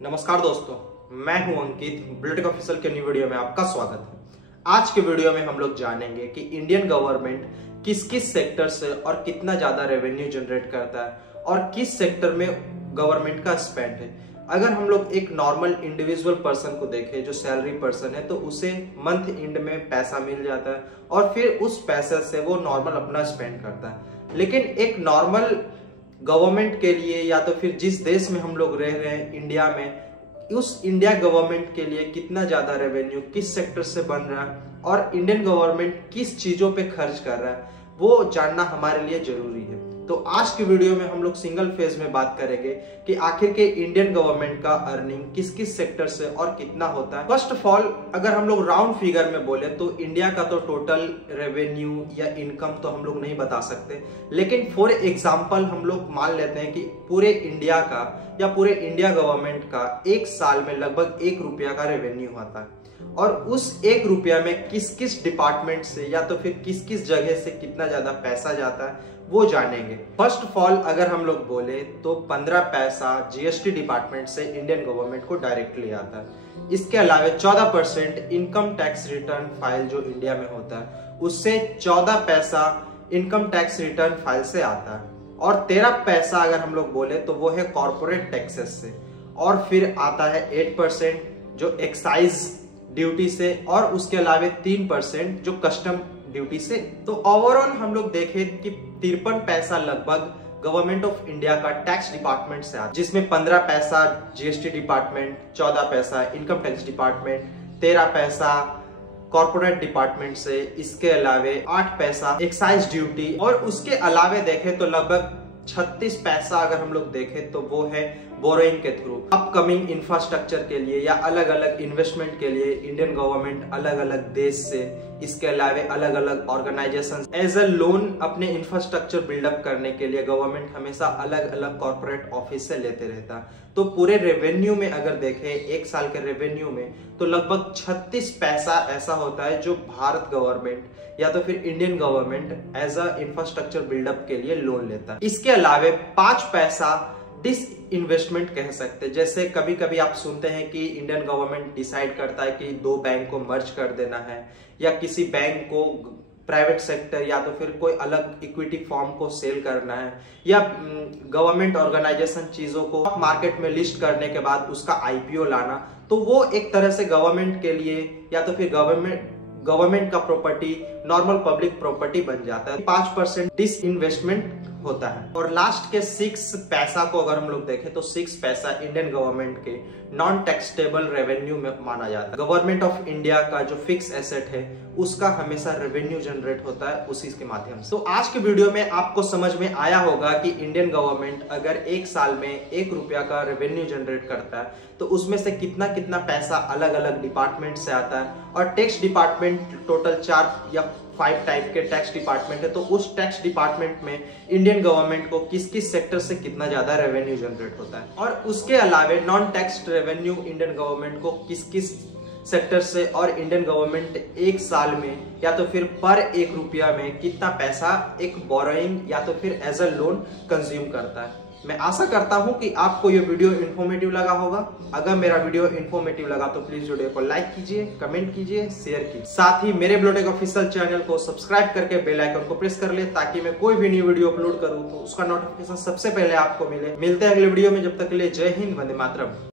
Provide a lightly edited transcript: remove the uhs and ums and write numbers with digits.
नमस्कार दोस्तों, मैं हूं अंकित। ब्लूटेक ऑफिशियल के न्यू वीडियो में आपका स्वागत है। आज के वीडियो में हम लोग जानेंगे कि इंडियन गवर्नमेंट किस किस सेक्टर से और कितना ज्यादा रेवेन्यू जनरेट करता है और किस सेक्टर में गवर्नमेंट का स्पेंड है। अगर हम लोग एक नॉर्मल इंडिविजुअल पर्सन को देखें जो सैलरी पर्सन है, तो उसे मंथ एंड में पैसा मिल जाता है और फिर उस पैसे से वो नॉर्मल अपना स्पेंड करता है। लेकिन एक नॉर्मल गवर्नमेंट के लिए या तो फिर जिस देश में हम लोग रह रहे हैं इंडिया में, उस इंडिया गवर्नमेंट के लिए कितना ज्यादा रेवेन्यू किस सेक्टर से बन रहा है और इंडियन गवर्नमेंट किस चीजों पे खर्च कर रहा है, वो जानना हमारे लिए जरूरी है। तो आज की वीडियो में हम लोग सिंगल फेज में बात करेंगे कि आखिर के इंडियन गवर्नमेंट का अर्निंग किस किस सेक्टर से और कितना होता है। फर्स्ट ऑफ ऑल, अगर हम लोग राउंड फिगर में बोले तो इंडिया का तो टोटल रेवेन्यू या इनकम तो हम लोग नहीं बता सकते, लेकिन फॉर एग्जांपल हम लोग मान लेते हैं कि पूरे इंडिया का या पूरे इंडिया गवर्नमेंट का एक साल में लगभग 1 रुपया का रेवेन्यू होता है और उस 1 रुपया में किस किस डिपार्टमेंट से या तो फिर किस किस जगह से कितना ज्यादा पैसा जाता है वो जानेंगे। फर्स्ट ऑफ ऑल, अगर हम लोग बोले तो 15 पैसा जीएसटी डिपार्टमेंट से इंडियन गवर्नमेंट को डायरेक्टली आता है। इसके अलावा 14% इनकम टैक्स रिटर्न फाइल जो इंडिया में होता है उससे 14 पैसा इनकम टैक्स रिटर्न फाइल से आता है और 13 पैसा अगर हम लोग बोले तो वो है कॉर्पोरेट टैक्सेस से और फिर आता है 8% जो एक्साइज ड्यूटी से और उसके अलावा 3% जो कस्टम ड्यूटी से। तो ओवरऑल हम लोग देखें कि 53 पैसा लगभग गवर्नमेंट ऑफ इंडिया का टैक्स डिपार्टमेंट से आता है, जिसमें 15 पैसा जीएसटी डिपार्टमेंट, 14 पैसा इनकम टैक्स डिपार्टमेंट, 13 पैसा कॉर्पोरेट डिपार्टमेंट से, इसके अलावे 8 पैसा एक्साइज ड्यूटी और उसके अलावे देखें तो लगभग 36 पैसा अगर हम लोग देखें तो वो है बोरोइंग के थ्रू अपकमिंग इंफ्रास्ट्रक्चर के लिए या अलग अलग इन्वेस्टमेंट के लिए इंडियन गवर्नमेंट अलग अलग देश से, इसके अलावा अलग अलग ऑर्गेनाइजेशन एज अ लोन अपने इंफ्रास्ट्रक्चर बिल्डअप करने के लिए गवर्नमेंट हमेशा अलग अलग कॉर्पोरेट ऑफिस से लेते रहता है। तो पूरे रेवेन्यू में अगर देखें एक साल के रेवेन्यू में तो लगभग 36 पैसा ऐसा होता है जो भारत गवर्नमेंट या तो फिर Indian government as a infrastructure buildup के लिए लोन लेता है। इसके अलावा 5 पैसा डिस इन्वेस्टमेंट कह सकते हैं। जैसे कभी कभी आप सुनते हैं कि इंडियन गवर्नमेंट डिसाइड करता है कि 2 बैंक को मर्ज कर देना है या किसी बैंक को प्राइवेट सेक्टर या तो फिर कोई अलग इक्विटी फॉर्म को सेल करना है या गवर्नमेंट ऑर्गेनाइजेशन चीजों को मार्केट में लिस्ट करने के बाद उसका आईपीओ लाना, तो वो एक तरह से गवर्नमेंट के लिए या तो फिर गवर्नमेंट का प्रॉपर्टी नॉर्मल पब्लिक प्रॉपर्टी बन जाता है। 5% डिस इन्वेस्टमेंट होता है। और लास्ट के 6 पैसा को अगर हम लोग देखें तो 6 पैसा इंडियन गवर्नमेंट के नॉन टैक्सेबल रेवेन्यू में माना जाता है। गवर्नमेंट ऑफ इंडिया का जो फिक्स एसेट है उसका हमेशा रेवेन्यू जनरेट होता है उसी के माध्यम से। तो आज के वीडियो में आपको समझ में आया होगा कि इंडियन गवर्नमेंट अगर एक साल में 1 रुपया का रेवेन्यू जनरेट करता है तो उसमें से कितना कितना पैसा अलग अलग डिपार्टमेंट से आता है और टैक्स डिपार्टमेंट टोटल 4 या 5 टाइप के टैक्स डिपार्टमेंट है। तो उस टैक्स डिपार्टमेंट में इंडियन गवर्नमेंट को किस किस सेक्टर से कितना ज्यादा रेवेन्यू जनरेट होता है और उसके अलावा non tax revenue Indian government को किस किस सेक्टर से और इंडियन गवर्नमेंट एक साल में या तो फिर पर 1 रुपया में कितना पैसा एक बोरोइंग या तो फिर एज अ लोन कंज्यूम करता है। मैं आशा करता हूं कि आपको ये वीडियो इन्फॉर्मेटिव लगा होगा। अगर मेरा वीडियो इन्फॉर्मेटिव लगा तो प्लीज वीडियो को लाइक कीजिए, कमेंट कीजिए, शेयर कीजिए। साथ ही मेरे ब्लूटेक ऑफिशियल चैनल को सब्सक्राइब करके बेल आइकन को प्रेस कर ले ताकि मैं कोई भी न्यू वीडियो अपलोड करूं तो उसका नोटिफिकेशन सबसे पहले आपको मिले। मिलते हैं अगले वीडियो में, जब तक के लिए जय हिंद, वंदे मातरम।